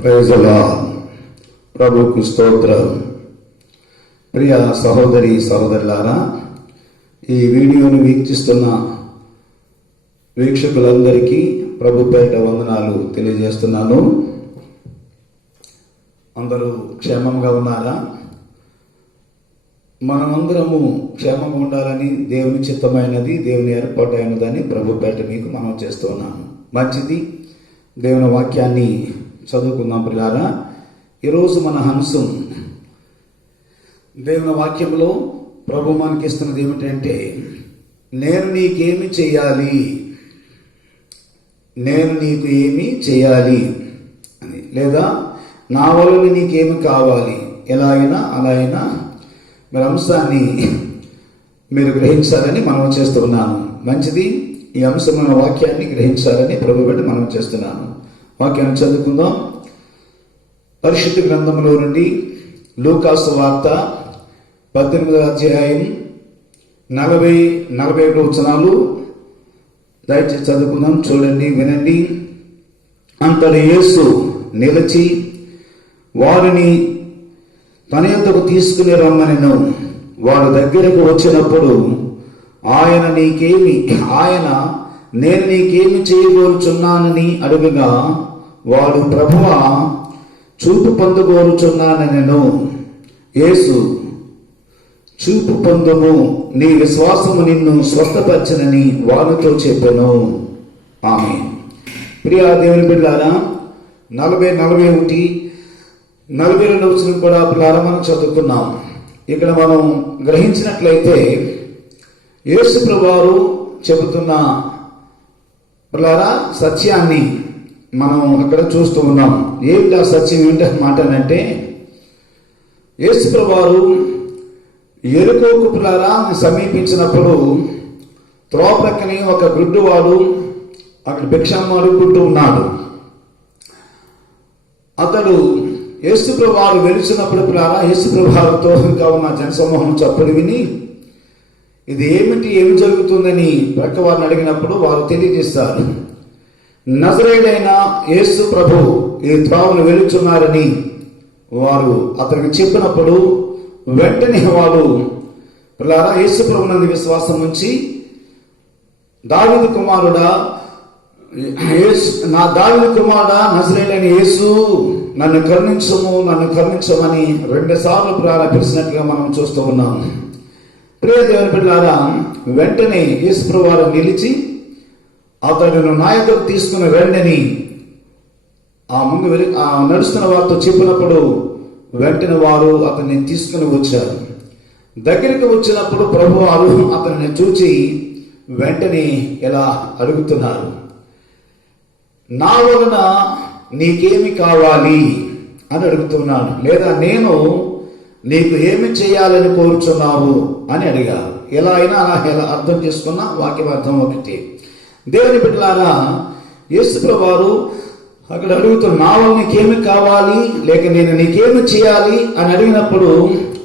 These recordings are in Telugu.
Praise the lord. ప్రభువుకు స్తోత్రం. ప్రియ సహోదరి సహోదరులారా, ఈ వీడియోను వీక్షిస్తున్న వీక్షకులందరికీ ప్రభు పేరిట వందనాలు తెలియజేస్తున్నాను. అందరూ క్షేమంగా ఉన్నారా? మనమందరము క్షేమంగా ఉండాలని దేవుని చిత్తమైనది, దేవుని ఏర్పాటు అయినదని ప్రభు పేరిట మీకు మనం చేస్తున్నాము. మంచిది. దేవుని వాక్యాన్ని చదువుకుందాం. ప్రియులారా, ఈరోజు మన అంశం దేవుని వాక్యంలో ప్రభు మనకి ఇస్తున్నది ఏమిటంటే, నేను నీకేమి చేయాలి, నేను నీకు ఏమి చేయాలి అని, లేదా నా వలన నీకేమి కావాలి, ఎలా అయినా అలా అయినా మీరు అంశాన్ని మీరు గ్రహించాలని మనం చేస్తున్నాను. మంచిది. ఈ అంశమైన వాక్యాన్ని గ్రహించాలని ప్రభు పెట్టి మనం చేస్తున్నాను. వాక్యాన్ని చదువుకుందాం. పరిశుద్ధ గ్రంథంలో నుండి లూకాసు వార్త 18వ అధ్యాయం 40-41 వచనాలు దయచేసి చదువుకుందాం. చూడండి, వినండి. అంతటి యేసు నిలిచి వారిని తన యొద్దకు తీసుకుని రమ్మనెను. వారి దగ్గరకు వచ్చినప్పుడు ఆయన నేను నీకేమి చేయగోరుచున్నానని అడుగగా, వాడు ప్రభువా, చూపు పొందగోరుచున్నానెను. యేసు, చూపు పొందుము, నీ విశ్వాసము నిన్ను స్వస్థపరచనని వారితో చెప్పెను. ఆమేన్. ప్రియ దేవుని బిడ్డలారా, 40-41 42 వచనం కూడా పిల్లలు మనం చదువుకున్నాం. ఇక్కడ మనం గ్రహించినట్లయితే యేసు ప్రభువారు చెబుతున్న పిల్లరా సత్యాన్ని మనం అక్కడ చూస్తూ ఉన్నాం. ఏమిటి ఆ సత్యం, ఏమిటన్నమాట అంటే, యేసు ప్రభువారు ఎరుకోకు పిల్లరా సమీపించినప్పుడు త్రోవ ప్రక్కనే ఒక గుడ్డివాడు అక్కడ భిక్షాన్ని అడుక్కుంటూ ఉన్నాడు. అతడు యేసు ప్రభువారు వెలిచినప్పుడు పిల్లరా యేసు ప్రభువారితో ఇంకా ఉన్న జనసమూహం చప్పుడు విని ఇది ఏమి జరుగుతుందని ప్రక్క వారిని అడిగినప్పుడు వారు తెలియజేస్తారు. నజరేయుడైన యేసు ప్రభు ఈ త్రోవను వెలుచున్నారని వారు అతనికి చెప్పినప్పుడు వెంటనే వారు పిల్లారా యేసు ప్రభునందు విశ్వాసం ఉంచి, దావీదు కుమారుడా నజరేయుడైన యేసు, నన్ను కరుణించమని 2 సార్లు పిలిచినట్లుగా మనం చూస్తూ ఉన్నాం. ప్రియ దేవుని బిడ్డలారా, వెంటనే యేసు ప్రభువారు నిలిచి అతడును నా యొద్దకు తీసుకుని రండని ఆ నడుస్తున్న వారితో చెప్పినప్పుడు వెంటనే వారు అతన్ని తీసుకుని వచ్చారు. దగ్గరికి వచ్చినప్పుడు ప్రభువారు అతన్ని చూచి వెంటనే ఇలా అడుగుతున్నారు, నా వలన నీకేమి కావాలి అని అడుగుతున్నాడు. లేదా నేను నీకు ఏమి చేయాలని కోరుచున్నావు అని అడిగారు. ఎలా అయినా అలా అర్థం చేసుకున్న వాక్యం అర్థం ఒకటి. దేవుని బిడ్డలారా, యేసు ప్రభువారు అక్కడ అడుగుతున్న నా వల్ల నీకేమి కావాలి, లేక నేను నీకేమి చేయాలి అని అడిగినప్పుడు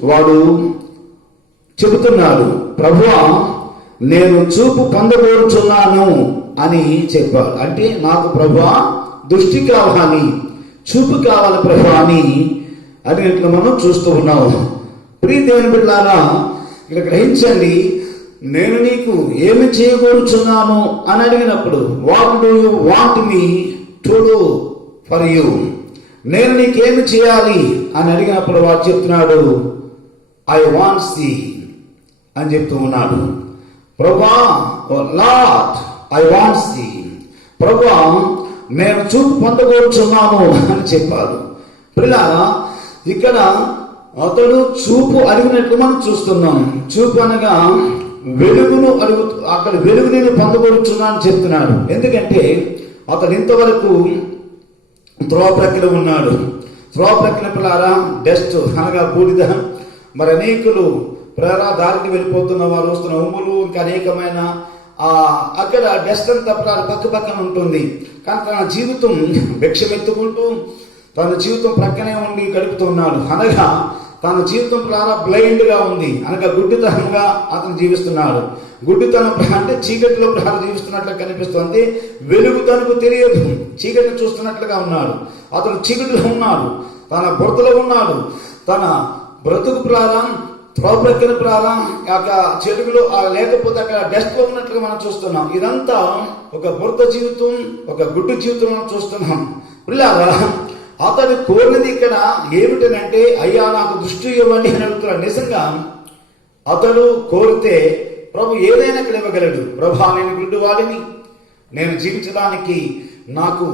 వాడు చెబుతున్నాడు, ప్రభువా, నేను చూపు పొందగోరుచున్నాను అని చెప్పాడు. అంటే నాకు ప్రభువా దృష్టి కావాలి, చూపు కావాలి ప్రభువా అని అడిగినట్లు మనం చూస్తూ ఉన్నాము. ప్రియ దేవుని బిడ్డలారా, ఇక్కడ గ్రహించండి, నేను నీకు ఏమి చేయగోరుచున్నాను అని అడిగినప్పుడు what do you want me to do for you, నేను నీకేమి చేయాలి అని అడిగినప్పుడు వాడు చెప్తున్నాడు, ఐ వాంట్స్ ది అని చెప్తూ ఉన్నాడు. ప్రభువా, లార్డ్, ఐ వాంట్స్ ది, ప్రభువా నేను చూపు పొందగోరుచున్నాను అని చెప్పాడు. ప్రియులారా, ఇక్కడ అతడు చూపు అడిగినట్లు మనం చూస్తున్నాం. చూపు అనగా వెలుగును అక్కడ వెలుగు నేను పొందగోరుచున్నా అని చెప్తున్నాడు. ఎందుకంటే అతడు ఇంతవరకు త్రోవ ప్రక్కన ఉన్నాడు. త్రోవ ప్రక్కన పిల్లారా డస్ట్ అనగా బూడిద, మరి అనేకులు ప్రేరా దారికి వెళ్ళిపోతున్న వారు వస్తున్న ఉమ్ములు, ఇంకా అనేకమైన అక్కడ డస్ట్ అంతా పక్కన ఉంటుంది. కానీ తన జీవితం భిక్షమెత్తుకుంటూ తన జీవితం ప్రక్కనే ఉండి గడుపుతున్నాడు. అనగా తన జీవితం బ్లైండ్ గా ఉంది, అనగా గుడ్డితనంగా అతను జీవిస్తున్నాడు. గుడ్డితనం అంటే చీకటిలో జీవిస్తున్నట్లు కనిపిస్తుంది. వెలుగు తనకు తెలియదు, చీకటిని చూస్తున్నట్లుగా ఉన్నాడు. అతను చీకటిలో ఉన్నాడు, తన బురదలో ఉన్నాడు, తన బ్రతుకు త్రోప్రక్కన చెడుగులో లేకపోతే అక్కడ డస్ట్ లో ఉన్నట్లుగా మనం చూస్తున్నాం. ఇదంతా ఒక బురద జీవితం, ఒక గుడ్డు జీవితం మనం చూస్తున్నాం. పిల్లారా, అతడు కోరినది ఇక్కడ ఏమిటనంటే, అయ్యా నాకు దృష్టి ఇవ్వండి అని అడుగుతున్నాడు. నిజంగా అతడు కోరితే ప్రభు ఏదైనా ఇక్కడ ఇవ్వగలడు. ప్రభా, నేను గుడ్డివాడిని, నేను జీవించడానికి నాకు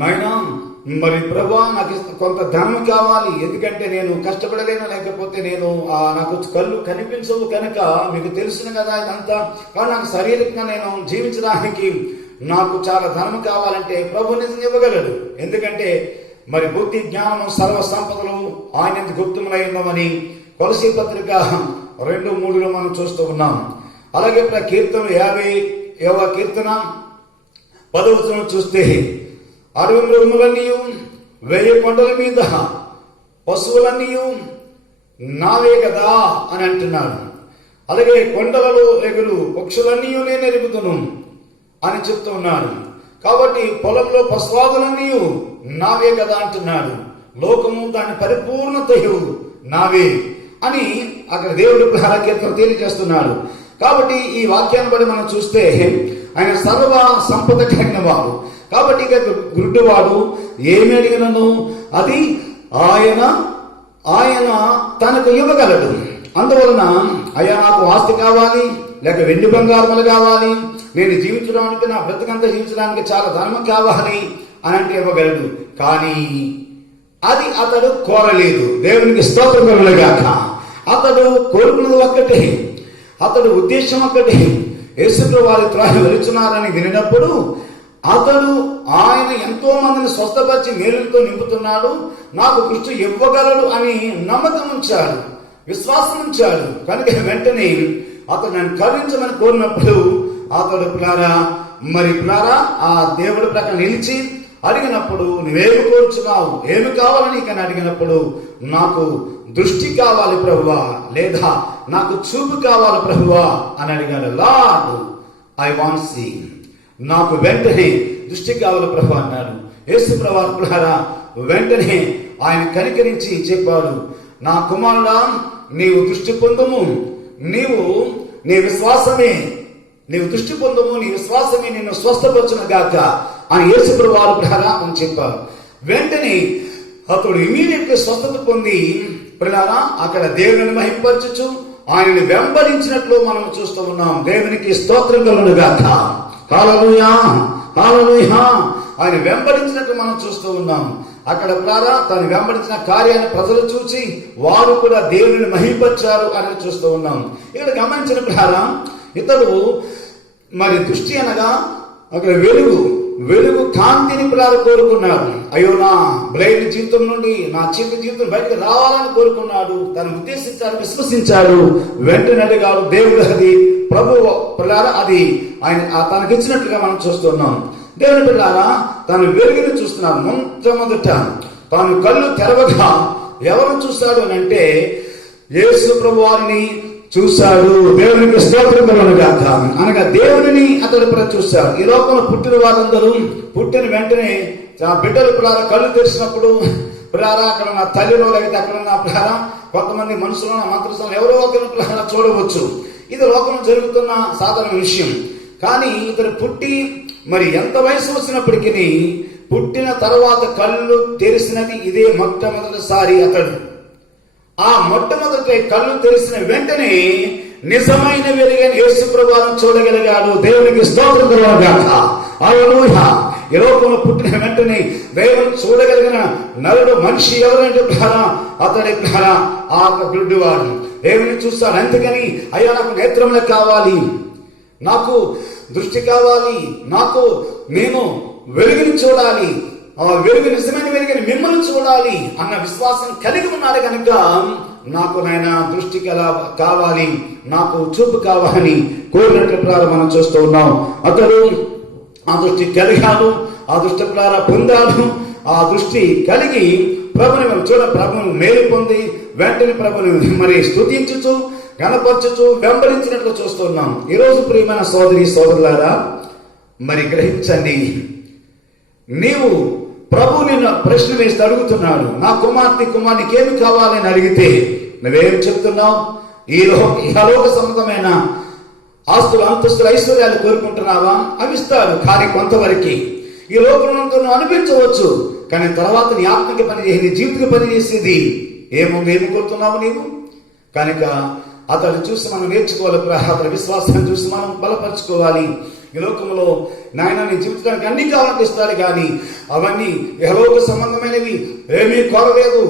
నాయనా మరి ప్రభా నాకు కొంత ధనం కావాలి, ఎందుకంటే నేను కష్టపడలేను, లేకపోతే నాకు కళ్ళు కనిపించవు కనుక మీకు తెలుసును కదా ఇదంతా. కానీ నాకు శారీరకంగా నేను జీవించడానికి నాకు చాలా ధనం కావాలంటే ప్రభు నిజంగా ఇవ్వగలడు. ఎందుకంటే మరి బుద్ధి, జ్ఞానము, సర్వ సంపదలు ఆయన గుప్తములై ఉన్నవని కొలసీ పత్రిక 2:3 మనం చూస్తూ ఉన్నాం. అలాగే కీర్తన 50వ కీర్తన 10వ వచనం చూస్తే, అడవి మృగములన్నీ 1000 కొండల మీద పశువులన్నీ నావే కదా అని అంటున్నాడు. అలాగే కొండలలో ఎగురు పక్షులన్నీ నేను ఎరుగుతును అని చెప్తూ ఉన్నాడు. కాబట్టి పొలంలో పశువాదులన్నీ నావే కదా అంటున్నాడు. లోకము దాని పరిపూర్ణతయు నావే అని అక్కడ దేవుడు కీర్తన తెలియజేస్తున్నాడు. కాబట్టి ఈ వాక్యాన్ని బట్టి మనం చూస్తే ఆయన సర్వ సంపద కలిగిన వాడు. కాబట్టి ఇక గుడ్డివాడు ఏమి అడిగినను అది ఆయన తనకు ఇవ్వగలడు. అందువలన అయ్యా నాకు ఆస్తి కావాలి, లేక వెండి బంగారములు కావాలి, నేను జీవించడానికి, నా బ్రతుకంతా జీవించడానికి చాలా ధర్మం కావాలి అని అంటే ఇవ్వగలడు. కానీ అది అతడు కోరలేదు. దేవునికి స్తోత్రం కలుగునుగాక. అతడు కోరుకున్నది ఒక్కటే, అతడు ఉద్దేశం ఒక్కటే. యేసుప్రభువు వారి త్రాగి వెలుచున్నారని వినినప్పుడు అతడు ఆయన ఎంతో మందిని స్వస్థపరిచి మేలులతో నింపుతున్నాడు, నాకు కృష్ణ ఇవ్వగలడు అని నమ్మకం ఉంచాడు, విశ్వాసం ఉంచాడు. కనుక వెంటనే అతడు నన్ను కరుణించమని కోరినప్పుడు అతడు పిల్లారా ఆ దేవుడి ప్రక్కన నిలిచి అడిగినప్పుడు, నువ్వేమి కోరుచున్నావు, ఏమి కావాలని ఇక అడిగినప్పుడు, నాకు దృష్టి కావాలి ప్రభువా, లేదా నాకు చూపు కావాలి ప్రభువా అని అడిగాడు. లార్డ్, ఐ వాంట్ సీ, నాకు వెంటనే దృష్టి కావాలి ప్రభు అన్నాడు. యేసు ప్రభువు వెంటనే ఆయన కనికరించి చెప్పాడు, నా కుమారుడా, నీవు దృష్టి పొందుము, నీ విశ్వాసమే, నీవు దృష్టి పొందుము, నీ విశ్వాసమే నిన్ను స్వస్థపరచును గాక అని యేసు ప్రభువు అని చెప్పారు. వెంటనే అతడు ఇమీడియట్ గా స్వస్థత పొంది అక్కడ దేవుని మహింపరచుచు ఆయనని వెంబడించినట్లు మనం చూస్తూ ఉన్నాం. దేవునికి స్తోత్రం కలుగును గాక. హల్లెలూయా, హల్లెలూయా. ఆయన వెంబడించినట్లు మనం చూస్తూ ఉన్నాం. అక్కడ తను వెంబడించిన కార్యాన్ని ప్రజలు చూసి వారు కూడా దేవుని మహింపరిచారు అని చూస్తూ ఉన్నాం. ఇక్కడ గమనించిన ఇతడు మరి దృష్టి అనగా అక్కడ వెలుగు కాంతిని కోరుకున్నాడు. అయ్యో, నా బ్లైండ్ జీవితం నుండి నా చీకటి జీవితం బయటకు రావాలని కోరుకున్నాడు. తను ఉద్దేశించాడు, విశ్వసించాడు, వెంటనే అడిగాడు. దేవుడు అది ప్రభువు అది ఆయన తనకిచ్చినట్లుగా మనం చూస్తున్నాం. దేవుని పిల్లారా, తను వెలుగుని చూస్తున్నాడు. మొట్టమొదట తాను కళ్ళు తెరవగా ఎవరు చూశాడు అని అంటే యేసు ప్రభు వారిని చూశాడు. దేవునికి స్తోత్రం కలుగును గాక. అనగా దేవుడిని అతడు చూశాడు. ఈ లోకంలో పుట్టిన వారందరూ పుట్టిన వెంటనే బిడ్డలు కళ్ళు తెరిచినప్పుడు అక్కడ నా తల్లిలో లేకపోతే అక్కడ ఉన్న కొంతమంది మనుషులు మంత్రస్థానం ఎవరో ఒకరు చూడవచ్చు. ఇది లోకంలో జరుగుతున్న సాధారణ విషయం. కానీ ఇతడు పుట్టి మరి ఎంత వయసు వచ్చినప్పటికీ పుట్టిన తర్వాత కళ్ళు తెరిసినది ఇదే మొట్టమొదటిసారి. అతడు ఆ మొట్టమొదటి కళ్ళు తెరిసిన వెంటనే నిజమైన వెలుగైన యేసు ప్రభువును చూడగలిగాడు. దేవునికి స్తోత్రం కలుగును గాక. హల్లెలూయా. ఈ లోకంలో పుట్టిన వెంటనే దేవుని చూడగలిగిన నరుడు మనిషి ఎవరంటే అతడి ఆ గుడ్డివాడు దేవుని చూస్తాడు. అందుకని అయ్యా నాకు నేత్రములు కావాలి, నాకు దృష్టి కావాలి, నేను వెలుగుని చూడాలి, ఆ వెలుగు నిజమైన వెలుగుని మిమ్మల్ని చూడాలి అన్న విశ్వాసం కలిగి ఉన్నాడు. కనుక నాకు నాయన దృష్టి కావాలి, నాకు చూపు కావాలని కోరినట్లు మనం చూస్తూ ఉన్నాం. అతడు ఆ దృష్టి కలిగాడు, ఆ దృష్టి పొందాడు. ఆ దృష్టి కలిగి ప్రభుని ప్రభుని మేలు పొంది వెంటనే ప్రభుని మరి స్తుతించుచు కనపరచుచు వెంబడించినట్లు చూస్తున్నాం. ఈరోజు ప్రియమైన సోదరి సోదరులారా, మరి గ్రహించండి, నీవు ప్రభు నిన్ను ప్రశ్న వేసి అడుగుతున్నాడు, నా కుమార్తెకి ఏమి కావాలని అడిగితే నువ్వేం చెప్తున్నావు? ఇహలోక సంబంధమైన ఆస్తులు, అంతస్తులు, ఐశ్వర్యాలు కోరుకుంటున్నావా? అవి ఇస్తాడు, కానీ కొంతవరకు. ఈ లోకంలో నువ్వు అనిపించవచ్చు, కానీ తర్వాత నీ ఆత్మకి పనిచేసి నీ జీవితకి పనిచేసేది ఏమి కోరుతున్నావు నీవు? కనుక అతను చూసి మనం నేర్చుకోవాలి, అతని విశ్వాసాన్ని చూసి మనం బలపరచుకోవాలి. ఈ లోకంలో నాయన నీ జీవితానికి అన్ని కావాలంటే ఇస్తాడు, కానీ అవన్నీ యెహోవాకు సంబంధమైనవి ఏమీ కోరలేదు.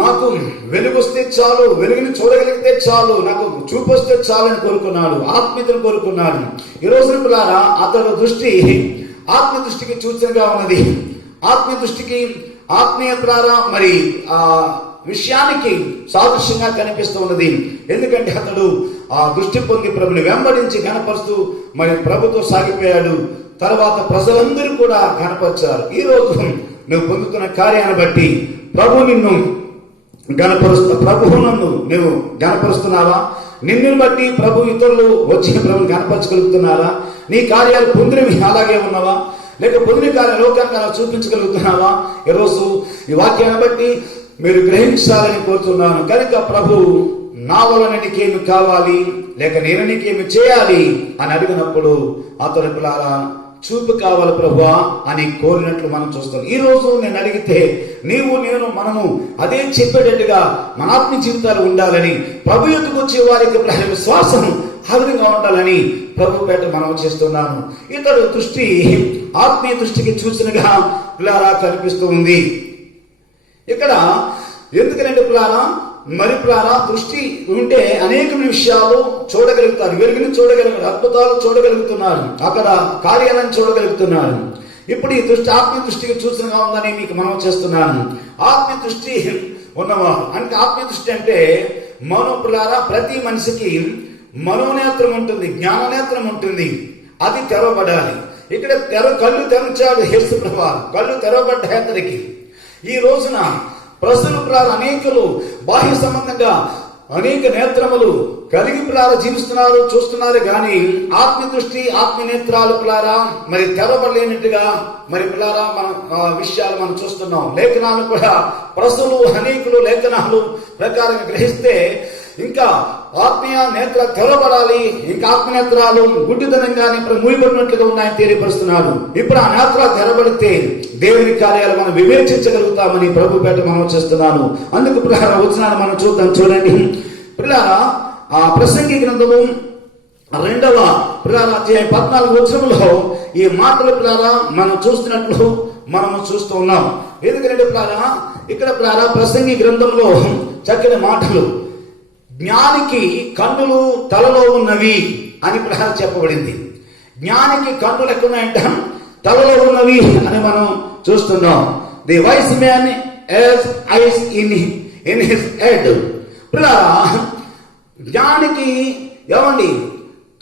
నాకు వెలుగొస్తే చాలు, వెలుగుని చూడగలిగితే చాలు, నాకు చూపు వస్తే చాలు అని కోరుకున్నాడు, ఆత్మీయతను కోరుకున్నాడు. ఈ రోజున పిల్లారా, అతడు దృష్టి ఆత్మీయ దృష్టికి సూచనగా ఉన్నది. ఆత్మీయ దృష్టికి ఆత్మీయ ద్వారా మరి ఆ విషయానికి సాదృశ్యంగా కనిపిస్తూ ఉన్నది. ఎందుకంటే అతడు ఆ దృష్టి పొంది ప్రభుని వెంబడించి గణపరుస్తూ మరి ప్రభుతో సాగిపోయాడు. తర్వాత ప్రజలందరూ కూడా గణపరిచారు. ఈ రోజు నువ్వు పొందుతున్న కార్యాన్ని బట్టి ప్రభు నిన్ను ప్రభువునందు నువ్వు గణపరుస్తున్నావా? నిన్ను బట్టి ప్రభు ఇతరులు వచ్చి ప్రభుని గణపరచగలుగుతున్నారా? నీ కార్యాలు పొందినవి అలాగే ఉన్నావా? లేక పొందిన కార్యాలు లోకానికి అలా చూపించగలుగుతున్నావా? ఈరోజు ఈ వాక్యాన్ని బట్టి మీరు గ్రహించాలని కోరుతున్నాను. కనుక ప్రభు నా వలన నీకేమి కావాలి, లేక నేను నీకేమి చేయాలి అని అడిగినప్పుడు అతడు పిల్లారా చూపు కావాలి ప్రభువా అని కోరినట్లు మనం చూస్తాం. ఈ రోజు నేను అడిగితే నీవు నేను మనము అదే చెప్పేటట్టుగా మన ఆత్మీయ జీవితాలు ఉండాలని, ప్రభు యొద్దకు వచ్చే వారికి విశ్వాసం ఆ విధంగా ఉండాలని ప్రభు పేట మనం చేస్తున్నాను. ఇతడు దృష్టి ఆత్మీయ దృష్టికి చూసినగా పిల్లారా కనిపిస్తూ ఉంది. ఇక్కడ ఎందుకంటే పిల్లారా దృష్టి ఉంటే అనేక విషయాలు చూడగలుగుతారు, వెలుగుని చూడగలుగుతారు, అద్భుతాలు చూడగలుగుతున్నారు, అక్కడ కార్యాలను చూడగలుగుతున్నారు. ఇప్పుడు ఈ దృష్టి ఆత్మీయ దృష్టికి సూచనగా ఉందని మీకు మనం చేస్తున్నాను. ఆత్మీయ దృష్టి ఉన్నవాడు అంటే ఆత్మీయ దృష్టి అంటే పిల్లారా ప్రతి మనిషికి మనోనేత్రం ఉంటుంది, జ్ఞాననేత్రం ఉంటుంది, అది తెరవబడాలి. ఇక్కడ కళ్ళు తెరచాడు యేసు ప్రభువు, కళ్ళు తెరవబడ్డ అతనికి. ఈ రోజున ప్రజలు అనేకులు బాహ్య సంబంధంగా అనేక నేత్రములు కలిగి జీవిస్తున్నారు, చూస్తున్నారు, కానీ ఆత్మీయ దృష్టి ఆత్మీయ నేత్రాలు మరి తెరవబడలేనట్టుగా మరి మన విషయాలు మనం చూస్తున్నాం. లేఖనాలు కూడా ప్రజలు అనేకులు లేఖనాలు ప్రకారంగా గ్రహిస్తే ఇంకా ఆత్మీయ నేత్ర తెరవబడాలి, ఇంకా ఆత్మనేత్రాలు గుడ్డితనంగానే మూయబడినట్లుగా ఉన్నాయని తెలియపరుస్తున్నాడు. ఇప్పుడు ఆ నేత్రాలు తెరబడితే దేవుని కార్యాలు మనం వివేచించగలుగుతామని ప్రభు పేట మనం చేస్తున్నాను. అందుకు వచనాన్ని మనం చూద్దాం. చూడండి పిల్లారా, ఆ ప్రసంగి గ్రంథము 2వ అధ్యాయం 14వ వచనంలో ఈ మాటలు పిల్లారా మనం చూస్తున్నట్లు మనము చూస్తూ ఉన్నాం. ఎందుకంటే ఇక్కడ ప్రసంగి గ్రంథంలో చక్కని మాటలు, జ్ఞానికి కన్నులు తలలో ఉన్నవి అని చెప్పబడింది. జ్ఞానికి కన్నులు ఎక్కడున్నాయంట? తలలో ఉన్నవి అని మనం చూస్తున్నాం. The vice man has ice in his head. జ్ఞానికి ఏమండి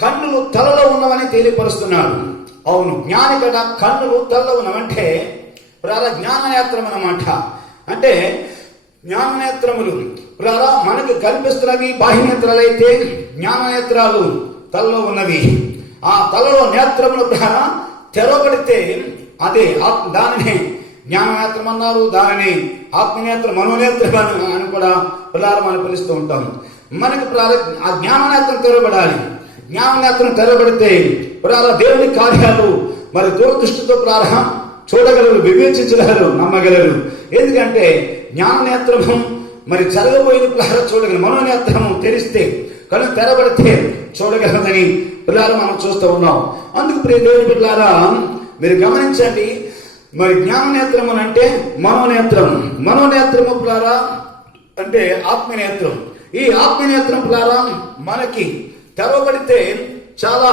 కన్నులు తలలో ఉన్నవని తెలియపరుస్తున్నాడు. అవును, జ్ఞానికట కన్నులు తలలో ఉన్నవంటే జ్ఞాననేత్రం అన్నమాట. అంటే జ్ఞాననేత్రములు మనకు కనిపిస్తున్నవి బాహ్యనేత్రాలు అయితే, జ్ఞాననేత్రాలు తలలో ఉన్నవి. ఆ తలలో నేత్రములు తెరవబడితే అదే దానిని జ్ఞాననేత్రం అన్నారు, దానిని ఆత్మనేత్రం మనోనేత్రం అని కూడా మనం పిలుస్తూ ఉంటాం. మనకు ఆ జ్ఞాననేత్రం తెరవబడాలి. జ్ఞాననేత్రం తెరవబడితే దేవుని కార్యాలు మరి దూరదృష్టితో చూడగలరు, వివేచించగలరు, నమ్మగలరు. ఎందుకంటే జ్ఞాననేత్రము మరి జరగబోయిన చూడగలరు, మనోనేత్రము తెరిస్తే కళ్ళు తెరబడితే చూడగలదని మనం చూస్తూ ఉన్నాం. అందుకు ప్రియ దేవుని బిడ్డలారా మీరు గమనించండి, మరి జ్ఞాననేత్రము అంటే మనోనేత్రము అంటే ఆత్మనేత్రం. ఈ ఆత్మనేత్రం మనకి తెరవబడితే చాలా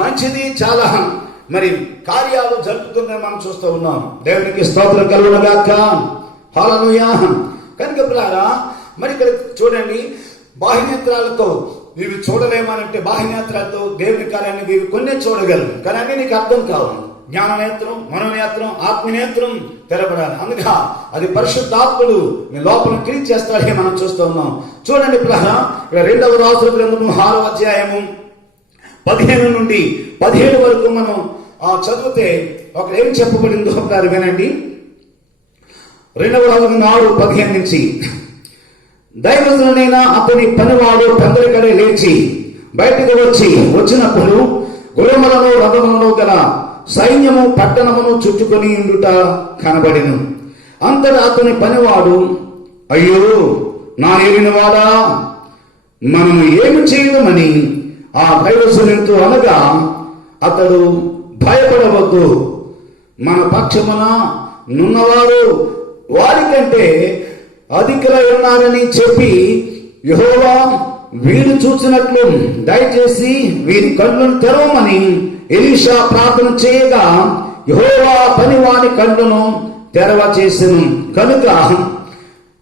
మంచిది, చాలా మరి కార్యాలు జరుపుతుందని మనం చూస్తూ ఉన్నాం. దేవునికి స్తోత్రం కలుగునుగాక. హల్లెలూయా. కనుక మరి ఇక్కడ చూడండి, బాహ్యనేత్రాలతో ఇవి చూడలేమనంటే బాహ్యనేత్రాలతో దేవుని కార్యాన్ని ఇవి కొన్ని చూడగలరు, కానీ అన్ని నీకు అర్థం కావు. జ్ఞాననేత్రం, మనోనేత్రం, ఆత్మనేత్రం తెరబడాలి. అందుకే అది పరిశుద్ధాత్ముడు మీ లోపల క్రియ చేస్తాడే మనం చూస్తూ ఉన్నాం. చూడండి పిల్లరా, ఇక్కడ 2వ రాజుల గ్రంథము 6వ అధ్యాయము 15 నుండి 17 వరకు మనం చదివితే ఒక ఏం చెప్పబడిందో ఒకసారి వినండి. 2వ రాజుల 6:15 నుంచి, దైవజనుడైన అతని పనివాడు పెందరికడే లేచి బయటకు వచ్చినప్పుడు గుర్రములను రథములను గల సైన్యము పట్టణమును చుట్టుకొని ఉండుట కనబడెను. అంతటా అతని పనివాడు, అయ్యో నా ఏలినవాడా, మనము ఏమి చేయదమని ఆ దైవజనునితో అనగా, అతడు భయపడవద్దు, మన పక్షమున నున్నవారు వారికంటే అధికులై ఉన్నారని చెప్పి, యెహోవా వీడు చూసినట్లు దయచేసి వీరి కళ్ళను తెరవమని ఎలీషా ప్రార్థన చేయగా, యెహోవా పనివాని కళ్ళను తెరవ చేసెను. కనుక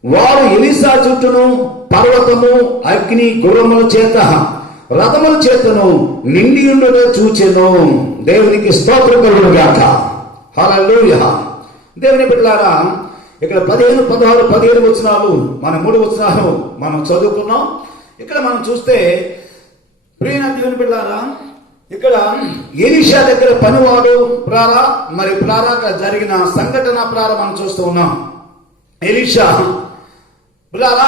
వారు ఎలీషా చుట్టూను పర్వతము అగ్ని గుర్రముల చేత రథముల చేతను నిండి ఉండుట చూచెను. దేవునికి స్తోత్రం కలుగును గాక. హల్లెలూయా. దేవుని బిడ్డలారా, ఇక్కడ 15, 16, 17 వచనాలు, మన 3 వచనాలు మనం చదువుకున్నాం. ఇక్కడ మనం చూస్తే ప్రియమైన దేవుని బిడ్డలారా, ఇక్కడ ఎలీషా దగ్గర పనివాడు అక్కడ జరిగిన సంఘటన మనం చూస్తూ ఉన్నాం. ఎలీషా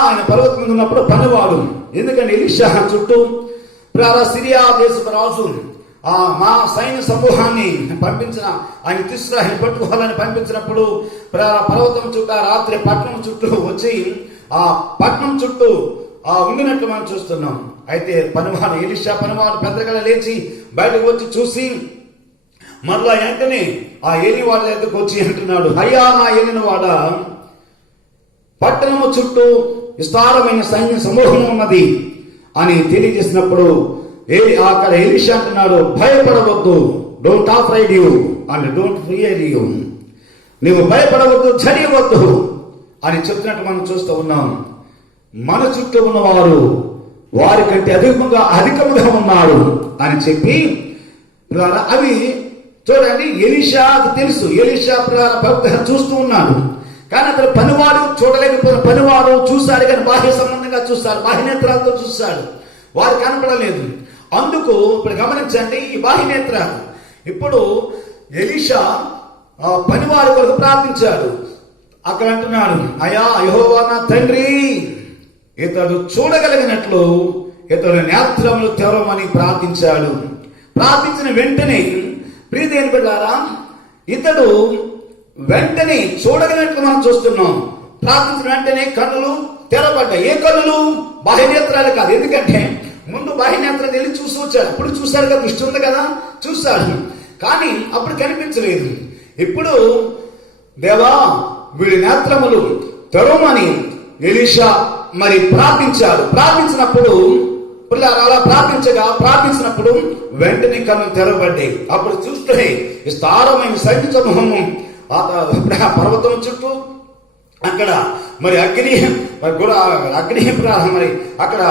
ఆయన పర్వతం మీద ఉన్నప్పుడు పనివాడు, ఎందుకంటే ఎలీషా చుట్టూ సిరియా దేశపు రాజు మా సైన్య సమూహాన్ని పంపించిన, ఆయన తీసుకుని పట్టుకోవాలని పంపించినప్పుడు పర్వతం చుట్టూ రాత్రి పట్టణం చుట్టూ వచ్చి ఆ పట్టణం చుట్టూ ఉండినట్లు మనం చూస్తున్నాం. అయితే పనివాడు ఎలీషా పనివాడు పెద్దగా లేచి బయటకు వచ్చి చూసి మరలా వెంటనే ఆ ఏలి వాళ్ళ దగ్గరకు వచ్చి అంటున్నాడు, అయ్యా నా ఏలిన వాడ, పట్టణము చుట్టూ విస్తారమైన సైన్య సమూహం ఉన్నది అని తెలియజేసినప్పుడు అక్కడ ఎలీషా అంటున్నాడు, భయపడవద్దు, don't afraid you and don't fear you, నువ్వు భయపడవద్దు, జరియవద్దు అని చెప్తున్నట్టు మనం చూస్తూ ఉన్నాం. మన చుట్టూ ఉన్నవారు వారికంటే అధికముగా ఉన్నారు అని చెప్పి అవి చూడండి. ఎలీషాకు తెలుసు, ఎలీషా చూస్తూ ఉన్నాడు, కానీ అతను పనివాడు చూడలేకపోయిన పనివాడు చూశాడు, కానీ బాహ్య సంబంధంగా చూస్తాడు, బాహ్య నేత్రాలతో చూస్తాడు, వారు కనపడలేదు. అందుకు ఇప్పుడు గమనించండి ఈ బాహ్య నేత్రాలు. ఇప్పుడు ఎలీషా పనివాడి కొరకు ప్రార్థించాడు. అక్కడ అంటున్నాడు, అయ్యా యెహోవా నా తండ్రి, ఇతడు చూడగలిగినట్లు ఇతడు నేత్రములు తెరవమని ప్రార్థించాడు. ప్రార్థించిన వెంటనే ప్రియదేని బిడ్డారా, ఇతడు వెంటనే చూడగలిగినట్లు మనం చూస్తున్నాం. ప్రార్థించిన వెంటనే కన్నులు తెరబడ్డాయి. ఏ కన్నులు? బాహ్య నేత్రాలు కాదు. ఎందుకంటే ముందు బాహ్య నేత్రాలు వెళ్ళి చూసి వచ్చాడు, అప్పుడు చూశాడు కదా, దృష్టి ఉంది కదా, చూశాడు, కానీ అప్పుడు కనిపించలేదు. ఇప్పుడు దేవా వీడి నేత్రములు తెరవమని ఎలీషా మరి ప్రార్థించాడు. ప్రార్థించినప్పుడు అలా ప్రార్థించినప్పుడు వెంటనే కన్నులు తెరవబడ్డాయి. అప్పుడు చూస్తే విస్తారమైన సైన్య సమూహము పర్వతం చుట్టూ అక్కడ మరి అగ్ని మరి అక్కడ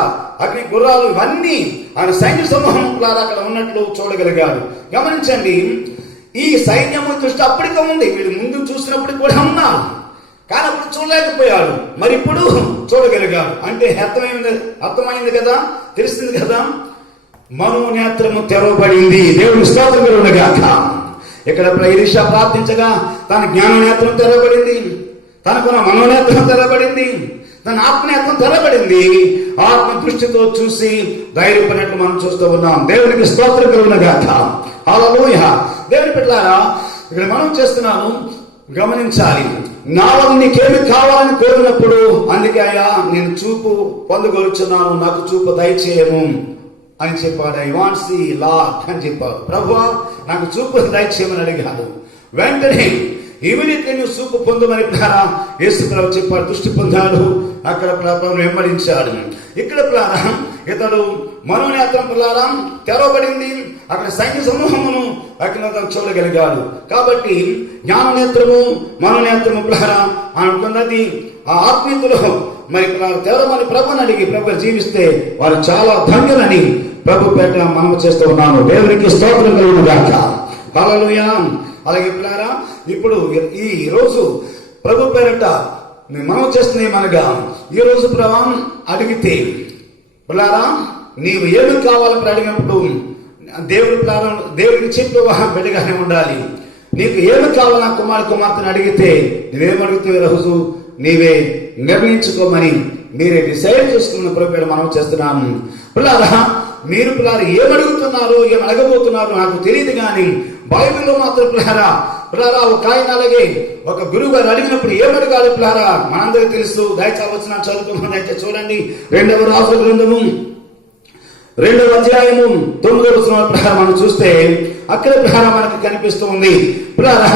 అగ్ని గుర్రాలు ఇవన్నీ ఆయన సైన్య సమూహం అక్కడ ఉన్నట్లు చూడగలిగాడు. గమనించండి, ఈ సైన్యము దృష్టి అప్పటికే ఉంది, వీడు ముందు చూసినప్పుడు కూడా ఉన్నారు, కానీ అప్పుడు చూడలేకపోయాడు, మరి ఇప్పుడు చూడగలిగాడు. అంటే అర్థమైంది కదా, తెలిసింది కదా, మనోనేత్రము తెరవబడింది. దేవుని స్తోత్రం కలుగును గాక. ఇక్కడ ఎలీషా ప్రార్థించగా తన జ్ఞాననేత్రం తెరవబడింది, తనకున్న మనోనేత్రం తెరవబడింది, తన ఆత్మనేత్రం తెరవబడింది. ఆత్మ దృష్టితో చూసి ధైర్యపడినట్లు మనం చూస్తూ ఉన్నాం. దేవునికి స్తోత్రం కలుగును గాక. హల్లెలూయా. దేవుని బిడ్డలారా, ఇక్కడ మనం చేస్తున్నాను గమనించాలి. నా వల్ల నీకేమి కావాలని కోరినప్పుడు, అందుకే అయ్యా నేను చూపు పొందగలుగుతున్నాను, నాకు చూపు దయచేయము అని చెప్పాడు. ఐ వాంట్ సీ లార్డ్ అని చెప్పాడు. ప్రభువా నాకు చూపు దయచేయమని అడిగాడు. వెంటనే ఇమీడియట్లీ నువ్వు చూపు పొందమని యేసు ప్రభు చెప్పాడు. దృష్టి పొందాడు, అక్కడ ప్రభువును వెంబడించాడు. ఇక్కడ ఇతడు మనోనేత్రం తెరవబడింది, అక్కడ సైన్య సమూహమును అక్కడ చూడగలిగాడు. కాబట్టి జ్ఞాననేత్రము మనోనేత్రము అనుకున్నది ఆ ఆత్మీయులు మరి తెరవమని ప్రభుని అడిగి ప్రభు జీవిస్తే వారు చాలా ధన్యులని ప్రభు పేట మనం చేస్తూ ఉన్నాను. దేవునికి స్తోత్రం కలుగును గాక. హల్లెలూయా. అలాగే పిల్లారా, ఇప్పుడు ఈ రోజు ప్రభు పేరట మనం చేస్తున్నామనగా, ఈ రోజు ప్రభావం అడిగితే పిల్లారా నీవు ఏమి కావాలని అడిగినప్పుడు దేవుడికి చెప్పే బిడ్డగానే ఉండాలి. నీకు ఏమి కావాలా కుమార్తెను అడిగితే నువ్వేమడుగుతావు రోజు నీవే నిర్ణయించుకోమని మీరే డిసైడ్ చేసుకున్న ప్రభుత్వం మనం చేస్తున్నాము. పిల్లారా మీరు ఏమడుగుతున్నారు, ఏం అడగబోతున్నారు నాకు తెలియదు, కానీ బైబిల్లో మాత్రం పిల్లారా ఒక ఆయన అలాగే ఒక గురువు గారు అడిగినప్పుడు ఏమడగాలి పిల్లారా మనందరికీ తెలుసు. దయచేసి చదువుకున్నాను, అయితే చూడండి 2వ రాజుల గ్రంథము 2వ అధ్యాయము 9వ వచనం ప్రకారం మనం చూస్తే అక్కడ ప్రకారం మనకు కనిపిస్తూ ఉంది. పిల్లారా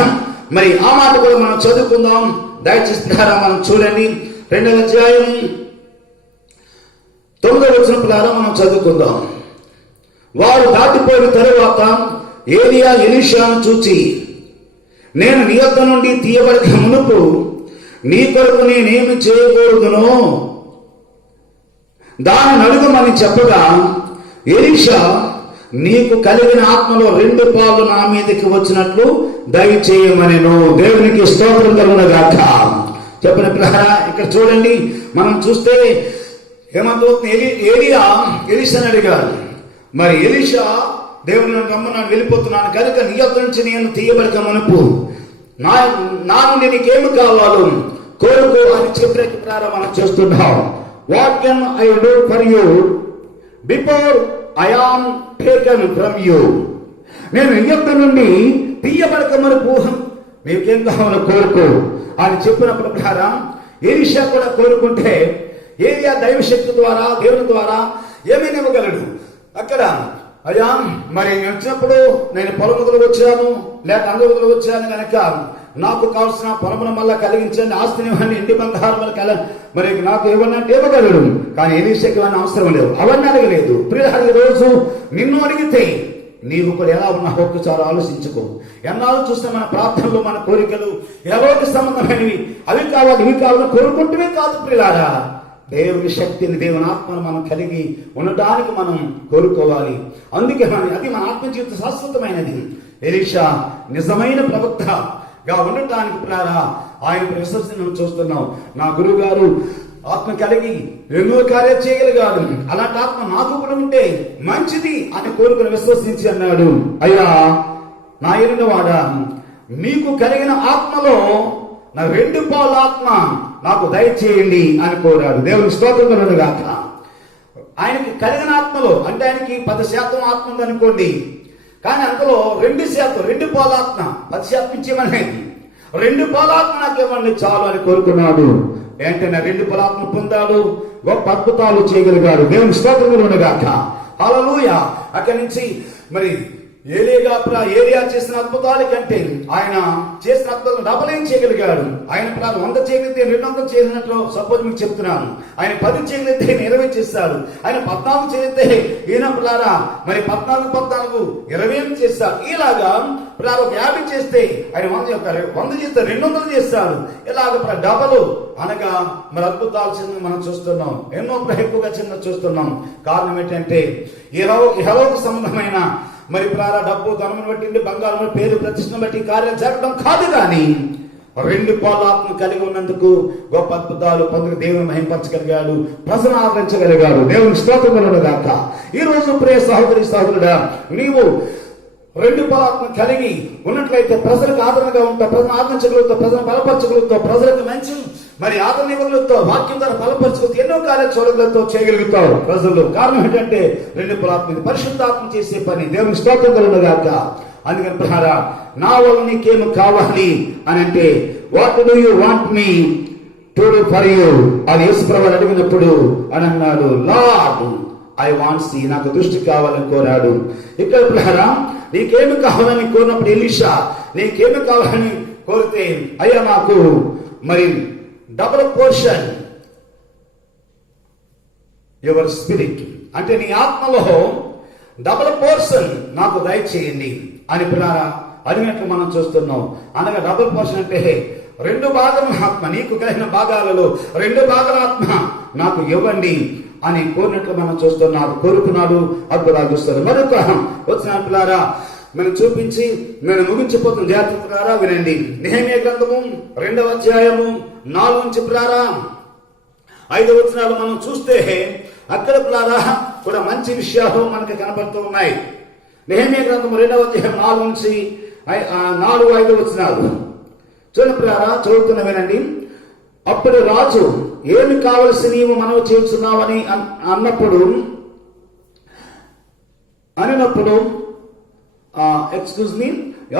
మరి ఆ మాట కూడా మనం చదువుకుందాం. దయచేసి ప్రకారం మనం చూడండి 2వ అధ్యాయం 9వ వచనం ప్రకారం మనం చదువుకుందాం. వారు దాటిపోయిన తరువాత ఏలియా ఎలీషాను చూచి, నేను నీ యొద్ద నుండి తీయబడిన మునుపు నీ కొరకు నేనేమి చేయకూడదునో దాన్ని అడుగమని చెప్పగా, ఎలీషా నీకు కలిగిన ఆత్మలో 2 పాలు నా మీదకి వచ్చినట్లు దయచేయమనెను. దేవునికి స్తోత్రం కలుగునుగాక. చెప్పిన పిల్లరా ఇక్కడ చూడండి, మనం చూస్తే ఏమంటుంది, ఎలీషాని అడిగాడు. మరి ఎలీషా దేవుని రమ్మన్నాను, వెళ్ళిపోతున్నాను కనుక నీ యొద్ద నుంచి నేను తీయబడక మునుపు నా నుండి నీకేమి కావాలో కోరుకో అని చెప్పిన మనం చూస్తున్నాం. What can I do for you before I am taken from you. నేను నీ యొద్ద నుండి తీయబడక మునుపు నీకేం కావాలో కోరుకో అని చెప్పినప్పుడు ఎలీషా కూడా కోరుకుంటే ఏలియా దైవశక్తి ద్వారా దేవుని ద్వారా ఏమైనా ఇవ్వగలడు. అక్కడ అయ్యా మరి నేను వచ్చినప్పుడు నేను పొలముదలు వచ్చాను లేక అంగముదలు వచ్చాను కనుక నాకు కావాల్సిన పొలమును మళ్ళా కలిగించండి, ఆస్తిని ఇవ్వండి, ఇంటి బంగారం మరి నాకు ఇవ్వనంటే ఇవ్వగలడు. కానీ ఎలీషాకి ఇవన్నీ అవసరం లేదు, అవన్నీ అడగలేదు. ప్రియులారా రోజు నిన్ను అడిగితే నీవు కూడా ఎలా ఉన్నావు ఒక్కసారి ఆలోచించుకో. ఎన్నాళ్ళు చూస్తే మన ప్రార్థనలు మన కోరికలు ఎవరికి సంబంధమైనవి అవి కావాలి ఇవి కావాలని కోరుకుంటూనే కాదు ప్రియులారా, దేవుని శక్తిని దేవుని ఆత్మను మనం కలిగి ఉండటానికి మనం కోరుకోవాలి. అందుకే అది మన ఆత్మ జీవిత శాశ్వతమైనది. ఎలీషా నిజమైన ప్రవక్తగా ఉండటానికి ప్రియులారా ఆయన విశ్వసనం చూస్తున్నాం. నా గురువు గారు ఆత్మ కలిగి ఎన్నో కార్యాలు చేయగలిగాడు, అలాంటి ఆత్మ నాకు కూడా ఉంటే మంచిది అని కోరుకుని విశ్వసించి అన్నాడు, అయ్యా నా ఎరినవాడా మీకు కలిగిన ఆత్మలో నా 2 పాలు ఆత్మ నాకు దయచేయండి అని కోరాడు. దేవుని స్తోత్రం కలుగునుగాక. ఆయనకి కలిగిన ఆత్మలో అంటే ఆయనకి 10% ఆత్మ ఉందనుకోండి, కానీ అందులో 2% 2 పాలు ఆత్మ 10% ఇచ్చేమనేది 2 పాలు ఆత్మ నాకు ఇవ్వండి చాలు అని కోరుకున్నాడు. ఏంటంటే 2 పాలు ఆత్మ పొందాడు, గొప్ప అద్భుతాలు చేయగలిగాడు. దేవుని స్తోత్రం కలుగునుగాక. హల్లెలూయా. అక్కడి నుంచి మరి ఏలియా చేసిన అద్భుతాల కంటే ఆయన చేసిన అద్భుతాలు డబల్ ఏం చేయగలిగాడు. ఆయన 100 చేయగలిగితే 200 చేసినట్లు సపోజ్ మీకు చెప్తున్నాను. ఆయన 10 చేయగలిగితే 20 చేస్తాడు. ఆయన 14 చేయగలిగితే ఈయన పిల్లారా మరి 14 20 చేస్తాడు. ఇలాగా పిల్లలు ఒక 50 చేస్తే ఆయన 100 చేస్తే 200 చేస్తాడు. ఇలాగ డబలు అనగా మరి అద్భుతాలు చిన్న మనం చూస్తున్నాం, ఎన్నో ఎక్కువగా చిన్న చూస్తున్నాం. కారణం ఏంటంటే ఇహలోక సంబంధమైన మరి ప్రారా డబ్బు ధనమును బట్టి బంగారం పేరు ప్రతిష్టను బట్టి కార్యం జరగడం కాదు, కానీ 2 పాలు ఆత్మ కలిగి ఉన్నందుకు గొప్ప అద్భుతాలు పొందుకు దేవుని మహింపరచగలిగాడు, ప్రజలను ఆదరించగలిగాడు. దేవుని స్తోత్రం కలుగునుగాక. ఈ రోజు ప్రియ సహోదరి సహోదరుడా, నీవు 2 పాలు ఆత్మ కలిగి ఉన్నట్లయితే ప్రజలకు ఆదరణగా ఉంటావు, ప్రజలను ఆదరించగలుగుతావు, ప్రజలను బలపరచగలుగుతావు, ప్రజలకు మంచి మరి ఆదరణ ఇవ్వగలుగుతావు, వాక్యం ద్వారా బలపరచగలుగుతావు, ఎన్నో కార్యాలు చూడగలుగుతావు, చేయగలుగుతావు ప్రజలు. కారణం ఏంటంటే 2 పాలు ఆత్మ పరిశుద్ధాత్మ చేసే పని. దేవుని స్తోత్రం కలుగునుగాక. అందుకని ప్రహారా నా వల్ల నీకేమి కావాలి అని అంటే what do you want me to do for you అని యేసుప్రభువు అడిగినప్పుడు అని అన్నాడు, లార్డ్ ఐ వాంట్ సీ, నాకు దృష్టి కావాలని కోరాడు. ఇక్కడ ప్రహారా నీకేమి కావాలని కోరినప్పుడు ఎలీషా నీకేమి కావాలని కోరితే అయ్యా నాకు మరి డబుల్ పోర్షన్ యువర్ స్పిరిట్ అంటే నీ ఆత్మలో డబుల్ పోర్షన్ నాకు దయచేయండి అని పిల్లారా అడిగినట్లు మనం చూస్తున్నాం. అనగా డబుల్ పోర్షన్ అంటే 2 భాగం ఆత్మ, నీకు కలిగిన భాగాలలో 2 భాగాల ఆత్మ నాకు ఇవ్వండి అని కోరినట్లు మనం చూస్తున్నాడు, కోరుకున్నాడు, అద్భుతాలు చూస్తారు. మరొక వచ్చిన పిల్లారా మనం చూపించి నేను ముగించిపోతున్న జాగ్రత్తగా వినండి. నెహెమ్యా గ్రంథము 2వ అధ్యాయము 4 నుంచి పిల్లారా 5 వచనాలు మనం చూస్తే అక్కడ పిల్లారా కూడా మంచి విషయాలు మనకు కనబడుతూ ఉన్నాయి. నెహెమ్యా గ్రంథము 2వ అధ్యాయం 4 నుంచి 4-5 వచనాలు చూడండి పిల్లారా, చదువుతున్న వినండి. అప్పుడు రాజు ఏమి కావలసి నీవు మనవి చేస్తున్నావని అన్నప్పుడు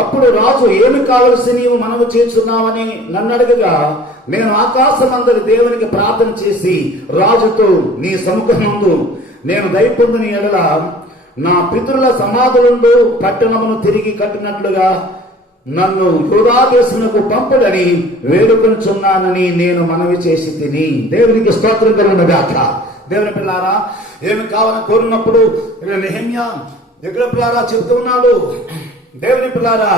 అప్పుడు రాజు ఏమి కావలసి నీవు మనవి చేస్తున్నావని నన్ను అడగగా, నేను ఆకాశమందరి దేవునికి ప్రార్థన చేసి రాజుతో, నీ సముఖమందు నేను దయపొందిన ఎడల నా పితరుల సమాధులుండు పట్టణమును తిరిగి కట్టినట్లుగా నన్ను యూదా దేశమునకు పంపుడని వేడుకొనుచున్నానని నేను మనవి చేసి తిని. దేవునికి స్తోత్రం కలుగునుగాక. దేవుని పిల్లారా, ఏమి కావాలని కోరినప్పుడు నెహెమ్యా దగ్గర పిల్లారా చెప్తూ ఉన్నాడు. దేవుని పిల్లారా,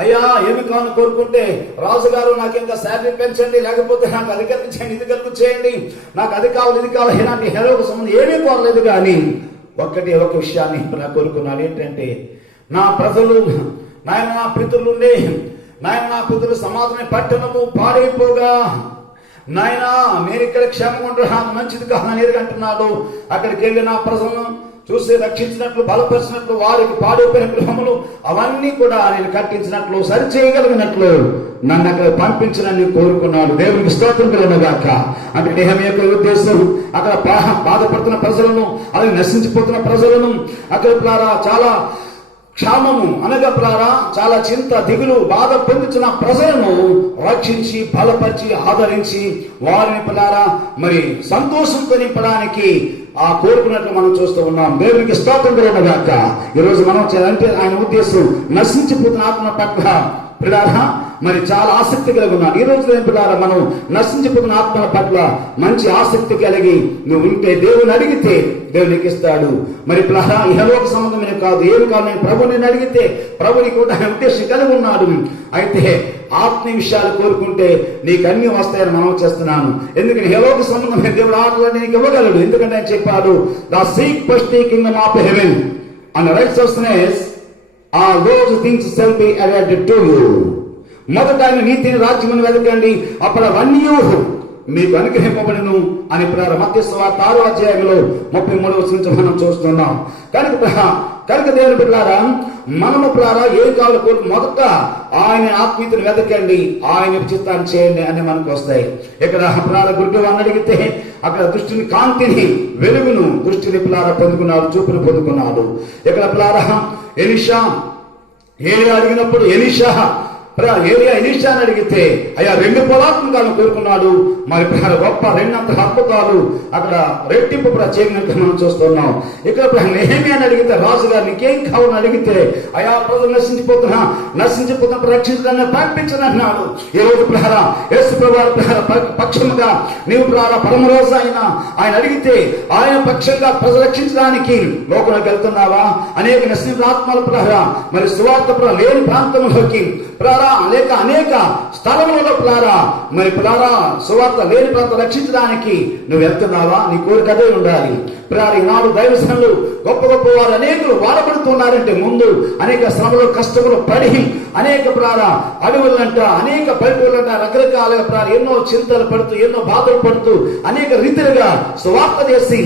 అయ్యా ఏమి కావాలని కోరుకుంటే, రాజుగారు నాకు ఇంకా శాలరీ పెంచండి, లేకపోతే నాకు అది కలిగించండి, ఇది కలిగి చేయండి, నాకు అది కావాలి ఇది కావాలి, ఇలాంటి హెరోకు సంబంధం ఏమీ కోరలేదు. కానీ ఒక విషయాన్ని కోరుకున్నాడు. ఏంటంటే, నా ప్రజలు నాయన నా పితరులుండే నాయన నా పితరులు సమాధాన పట్టణము పాడైపోగా నాయన నేను ఇక్కడ క్షేమంగా ఉంటాను, మంచిది కాదని అంటున్నాడు. అక్కడికి వెళ్ళి నా ప్రజలను చూసి రక్షించినట్లు, బలపరిచినట్లు, వారికి పాడైపోయిన గృహములు అవన్నీ కూడా నేను కట్టించినట్లు, సరిచేయగలిగినట్లు నన్ను అక్కడ పంపించనని కోరుకున్నాడు. దేవునికి స్తోత్రం కలుగునుగాక. అంటే నెహెమ్యా యొక్క ఉద్దేశం అక్కడ బాధపడుతున్న ప్రజలను, అది నశించిపోతున్న ప్రజలను, అక్కడ చాలా క్షామము అనగా చాలా చింత, దిగులు, బాధ పొందుతున్న ప్రజలను రక్షించి, బలపరిచి, ఆదరించి వారిని మరి సంతోషంతో నింపడానికి కోరుకున్నట్లు మనం చూస్తూ ఉన్నాం. దేవునికి స్తోత్రం కలుగునుగాక. ఈరోజు మనం అంటే ఆయన ఉద్దేశం నశించిపోతున్న ఆత్మ పట్ల పిల్లారా మరి చాలా ఆసక్తి కలిగి ఉన్నాను. ఈ రోజు పిల్లారా మనం నశించిపోతున్న ఆత్మల పట్ల మంచి ఆసక్తి కలిగి నువ్వు ఉంటే, దేవుని అడిగితే దేవునికి ఇస్తాడు. మరి పిల్లారా ఇహలోక సంబంధమైన కాదు, ఏమి కాదు, నేను ప్రభుని అడిగితే ప్రభుని కూడా ఉద్దేశం కలిగి ఉన్నాడు. అయితే ఆత్మీయ విషయాలు కోరుకుంటే నీకు అన్ని వస్తాయని మనం చేస్తున్నాను. ఎందుకంటే ఇహలోక సంబంధమైన దేవుడు ఆటలు నీకు ఇవ్వగలడు. ఎందుకంటే ఆయన చెప్పాడు, the seek first the kingdom of heaven and righteousness all those things shall be added to you. మొదట ఆయన నీతిని రాజ్యమును వెతకండి, అప్పుడు అవన్నీ మీకు అనుగ్రహింపబడును అని మత్తయి సువార్త 6వ అధ్యాయంలో 33వ వచనం మనం చూస్తున్నాం. కనుక దేవుని బిడ్డలారా, మనము ఏం కావాలి కోరుకు, మొదట ఆయన ఆత్మీయతను వెతకండి, ఆయన చిత్తాన్ని చేయండి అని మనకు వస్తాయి. ఇక్కడ గుడ్డు అని అడిగితే అక్కడ దృష్టిని, కాంతిని, వెలుగును, దృష్టిని పొందుకున్నాడు, చూపును పొందుకున్నాడు. ఇక్కడ ఎలీషా అడిగినప్పుడు ఎలీషాని అడిగితే అయ్యా 2 పొలాత్మకాలను కోరుకున్నాడు. మరి గొప్ప 2 అద్భుతాలు అక్కడ రెట్టింపు చేయగినట్టు మనం చూస్తున్నాం. ఇక్కడ నెహెమ్యాని అడిగితే రాజుగారు నీకేం కావాలని అడిగితే, అయ్యా ప్రజలు నశించిపోతున్న రక్షించడాన్ని పంపించనన్నాడు. ఈ రోజు యేసు ప్రభువు పక్షముగా నీవు పరమరోజు ఆయన అడిగితే ఆయన పక్షంగా ప్రజలు రక్షించడానికి లోకంలోకి వెళ్తున్నావా? అనేక నశించిన ఆత్మల మరి సువార్త లేని ప్రాంతంలోకి లేక అనేక స్థలములలో మరి సువార్త లేని ప్రాంతం రక్షించడానికి నువ్వు వెళ్తున్నావా? నీ కోరిక అదే ఉండాలి. ఈనాడు దైవజనులు గొప్ప గొప్ప వారు అనేకులు వాడబడుతున్నారంటే ముందు అనేక శ్రమలు, కష్టములు పడి అనేక అడవులంట, అనేక పల్లెటూళ్ళంట, రకరకాలుగా ఎన్నో చింతలు పడుతూ, ఎన్నో బాధలు పడుతూ అనేక రీతిలుగా సువార్త చేసి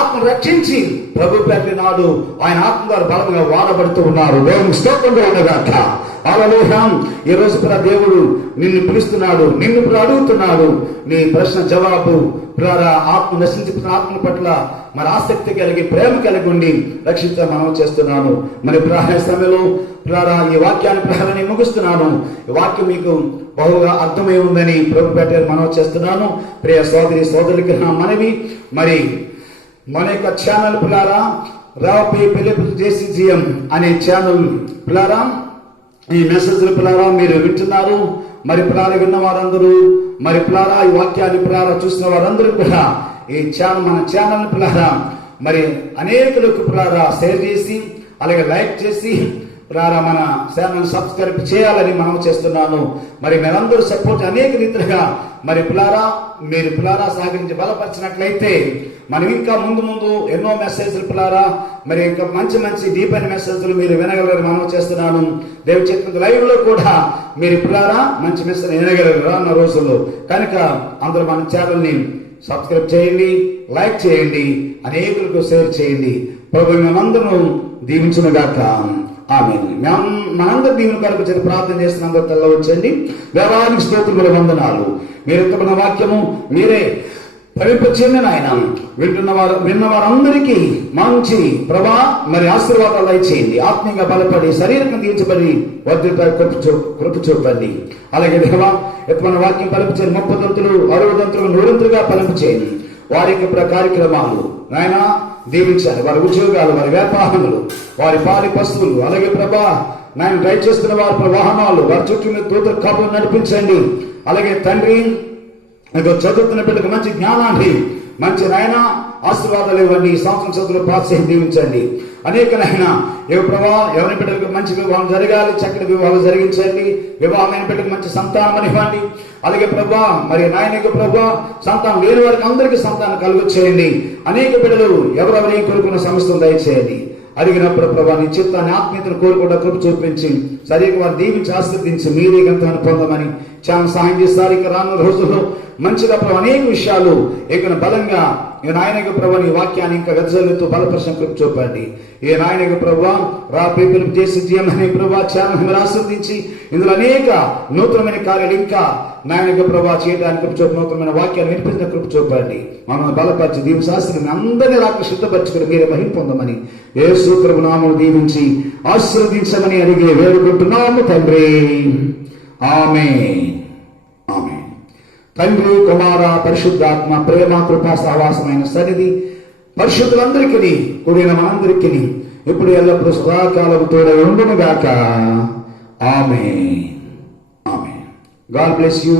ఆత్మ రక్షించి ప్రభు పేరు నాడు ఆయన ఆత్మ ద్వారా బలంగా వాడబడుతూ ఉన్నారు. దేవునికి స్తోత్రం కలుగునుగాక. హల్లెలూయా. ఈ రోజు దేవుడు నిన్ను పిలుస్తున్నాడు, నిన్ను అడుగుతున్నాడు. నీ ప్రశ్న జవాబు ఆత్మ నశించిపోతున్న ఆత్మ పట్ల మరి ఆసక్తి కలిగి, ప్రేమ కలిగి ఉండి రక్షించ మనం చేస్తున్నాను. మరి సమయంలో ఈ వాక్యాన్ని ముగిస్తున్నాను. ఈ వాక్యం మీకు బహుగా అర్థమై ఉందని ప్రభు పెట్టారు మనం చేస్తున్నాను. ప్రియ సోదరి సోదరులకి మనవి, మరి మన యొక్క ఛానల్ రావుపై పిలుపు JCGM అనే ఛానల్ ఈ మెసేజ్లు మీరు వింటున్నారు. మరి విన్న వారందరూ, మరి ఈ వాక్యాన్ని చూసిన వారందరూ కూడా ఈ మన ఛానల్ మరి అనేకులకు షేర్ చేసి, అలాగే లైక్ చేసి రారా మన ఛానల్ సబ్స్క్రైబ్ చేయాలని మనం చేస్తున్నాను. మరి మీరందరూ సపోర్ట్ అనేక రీతిగా మరి పిల్లారా సహకరించి బలపరిచినట్లయితే మనం ఇంకా ముందు ఎన్నో మెసేజ్లు పిల్లారా మరి ఇంకా మంచి డీప్ అయిన మెసేజ్లు మీరు వినగలరని మనం చేస్తున్నాను. దేవుడు చెప్పిన లైవ్ లో కూడా మీరు పిల్లారా మంచి మెసేజ్ వినగలరు అన్న రోజుల్లో. కనుక అందరూ మన ఛానల్ ని సబ్స్క్రైబ్ చేయండి, లైక్ చేయండి, అనేకులకు షేర్ చేయండి. ప్రభు మనందరూ దీవించునుగాక. ఆమేన్. మనందరూ దీవెన కొరకు ప్రార్థన చేస్తున్నందుకు తెల్ల వచ్చండి. దేవానికి స్తోత్రములు, వందనాలు. మీరు ఎత్తుకున్న వాక్యము మీరే ఫలింపచేయండి నాయన. విన్నవారందరికీ మంచి ప్రభా మరి ఆశీర్వాదాలు దయచేయండి. ఆత్మీయంగా బలపడి శరీరం దీవించబడి వర్ధిత కృప చూపండి. అలాగే దేవా ఎత్తుకున్న వాక్యం ఫలింపచేయండి. 30 దంతులు 60 దంతులు 100 ఫలింపచేయండి. వారి యొక్క కార్యక్రమాలు నాయన దీవించాలి. వారి ఉద్యోగాలు, వారి వ్యాపారములు, వారి పాలి పశువులు, అలాగే ప్రభా నాయన డ్రైవ్ చేస్తున్న వారి వాహనాలు, వారి చుట్టూ మీద దూతల కాపులు నడిపించండి. అలాగే తండ్రి చదువుతున్న బిడ్డకు మంచి జ్ఞానాన్ని, మంచి నాయన ఆశీర్వాదాలు ఇవ్వండి. ఈ సంవత్సరం చదువులు ప్రోత్సహం దీవించండి. అనేకనైనా ఎవరి బిడ్డలకు మంచి వివాహం జరగాలి, చక్కటి వివాహం జరిగించండి. వివాహమైన బిడ్డకు మంచి సంతానం ఇవ్వండి. అలాగే ప్రభా మరి నాయనకు ప్రభా సంతానం లేని వారికి అందరికీ సంతానం కలుగు చేయండి. అనేక బిడ్డలు ఎవరెవరి కోరుకున్న సమస్యను దయచేయండి. అడిగినప్పుడు ప్రభా నీ చిత్తాన్ని ఆత్మీయతను కోరుకుంటా కృప చూపించి సరిగ్గా వారు దీవించి ఆశీర్వదించి మీరే గంతను పొందమని చాలా సహాయం చేస్తారు. ఇక రానున్న రోజుల్లో మంచిగా ప్రభు అనేక విషయాలు ఇక బలంగా ఈ నాయనకు ప్రభు నీ వాక్యాన్ని ఇంకా వెదజల్లుతూ బలపరిచిన కృప చూపండి. ఈ నాయనకు ప్రభు రా పీపుల్ చేసి జీవమని ప్రభు చాలా ఆశీర్వదించి ఇందులో అనేక నూతనమైన కార్యాలు ఇంకా నాయనకు ప్రభు చేయడానికి కృప చూపు, నూతనమైన వాక్యాన్ని వినిపించిన కృప చూపండి. మనం బలపరిచి దీని శాస్త్రం అందరినీ రాక శుద్ధపరచుకుని మీరే మహిమ పొందమని యేసు ప్రభు నామమును దీవించి ఆశీర్వదించమని అడిగి వేడుకుంటున్నాము తండ్రి. ఆమేన్. ఆమేన్. తండ్రి, కుమార, పరిశుద్ధాత్మ ప్రేమ కృపా సహవాసమైన సన్నిధి పరిశుద్ధులందరికీ కూడిన మనందరికీ ఇప్పుడు ఎల్లప్పుడూ సదాకాలం తోడై ఉండునుగాక. Amen. Amen. God bless you,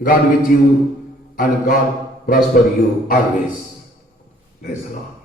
God with you, and God prosper you always. Praise the lord.